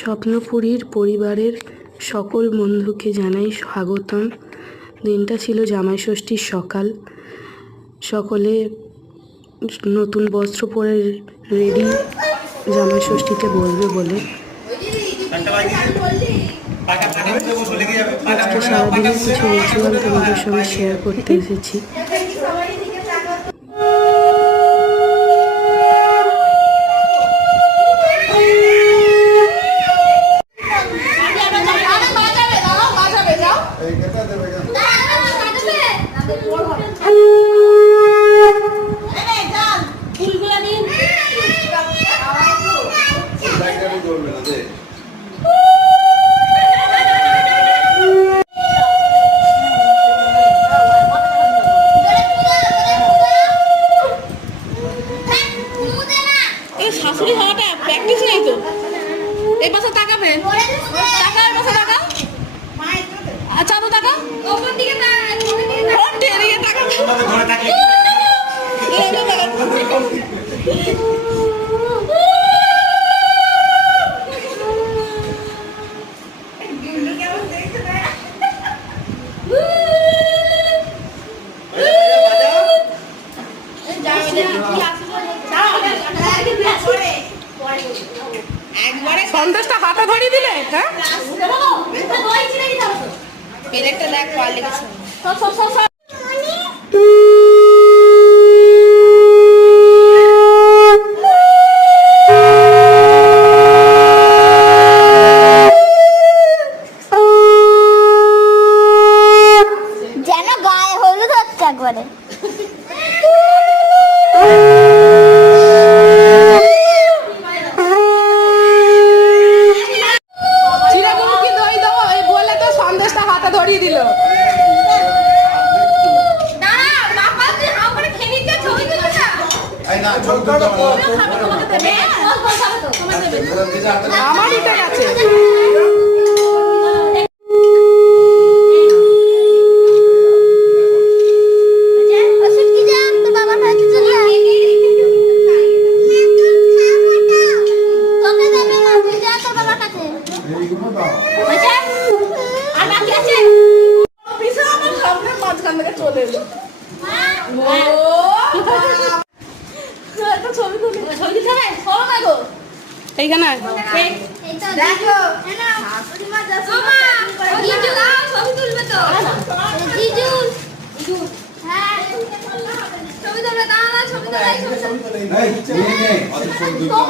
স্বপ্নপুরীর পরিবারের সকল বন্ধুকে জানাই স্বাগতম। দিনটা ছিল জামাই ষষ্ঠীর সকাল। সকলে নতুন বস্ত্র পরে রেডি জামাই ষষ্ঠীতে বসবে বলে। আজকে সারাদিনের কিছু রিচুয়াল তোমাদের সঙ্গে শেয়ার করতে এসেছি। শাশুড়ি হওয়াটা প্র্যাকটিস নেই তো। এই পাশে তাকাবে, টাকা এই পাশে টাকা, আচ্ছা তো টাকা ওপর দিকে এদিকে তাকাবে। সন্দেশটা হাতে ধরিয়ে দিলে, হ্যাঁ পেলেটটা দেখ কোয়ালিটি। যেন গায়ে হলুদ হচ্ছে একবারে। চিরাগুমুখী দই দাও এই বলে তো সন্দেশটা হাতে ধরিয়ে দিল। আমার উঠে গেছে। চলে এলো এইখানে দেখো ছবি তুলবে।